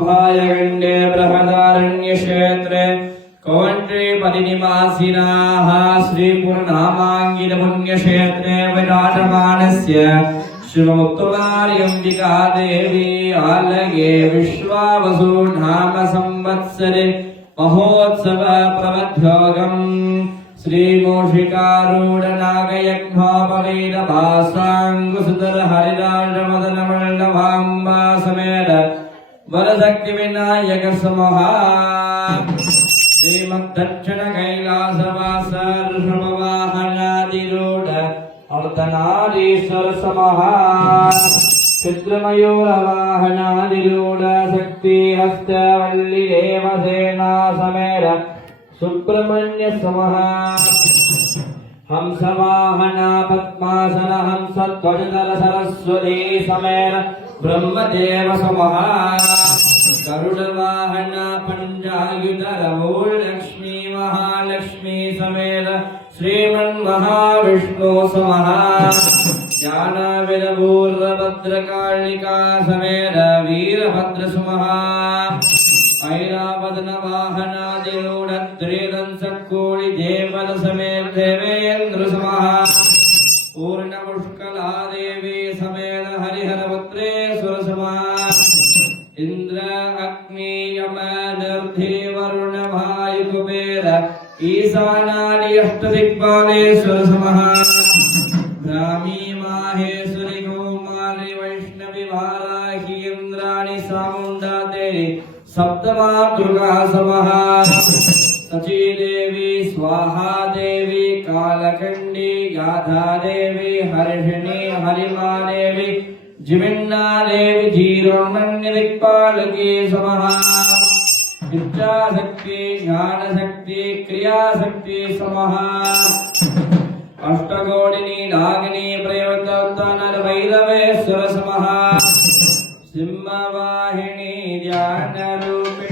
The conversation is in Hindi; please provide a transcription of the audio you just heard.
भायगण्डे बृहदारण्य क्षेत्रे कौंट्री परिनिवासिनाः श्रीपुरनामाङ्गिर पुण्यक्षेत्रे विराजमानस्य श्रीमुक्तमार्यम्बिका देवी आलगे विश्वावसु नाम संवत्सरे महोत्सव प्रमध्योगम् श्रीमूषिकारूढ नागयज्ञोपवीरभासाङ्गुसुधर हरिराजमदनमण्डभाम्बा समेत वरशक्ति विनायक समहा श्रीमद्दक्षिण कैलासवास ऋषभवाहनादिरूढ अर्धनारीश्वर समहा चित्रमयूरवाहनादिरूढ शक्ति हस्तवल्ली देवसेना समेत सुब्रह्मण्य समहा हंसवाहना पद्मासन हंसध्वजधर सरस्वती समेत ब्रह्मदेव समहा गरुडवाहना पंचायुधर लक्ष्मी महालक्ष्मी समेत श्रीमन्महाविष्णु समहा ज्ञानविरभूर्भद्रकालिका समेत वीरभद्र समहा ऐरावदन वाहनादिरूढ त्रिदंसत्कोटि देवल समेत देवेन्द्र समहा पूर्णपुष्कला देवी समेत हरिहरपुत्रे सुरसमहा इंद्र अग्नि यम नर्धि वरुण वायु कुबेर ईशानानि अष्टदिक्पालेश्वर समहा ब्राह्मी माहेश्वरी कौमारी वैष्णवी वाराही इंद्राणि चामुण्डा देवी सप्तमातृका समहा सची देवी स्वाहा देवी कालकंडी गाधा देवी हर्षिणी हरिमा देवी जिमिन्ना देवी जीरोन्मन्य दिक्पालकी समहा इच्छा शक्ति ज्ञान शक्ति क्रिया शक्ति समहा अष्टकोटिनी नागिनी प्रयोतनर भैरवेश्वर समहा सिंहवाहिनी ध्यान रूपे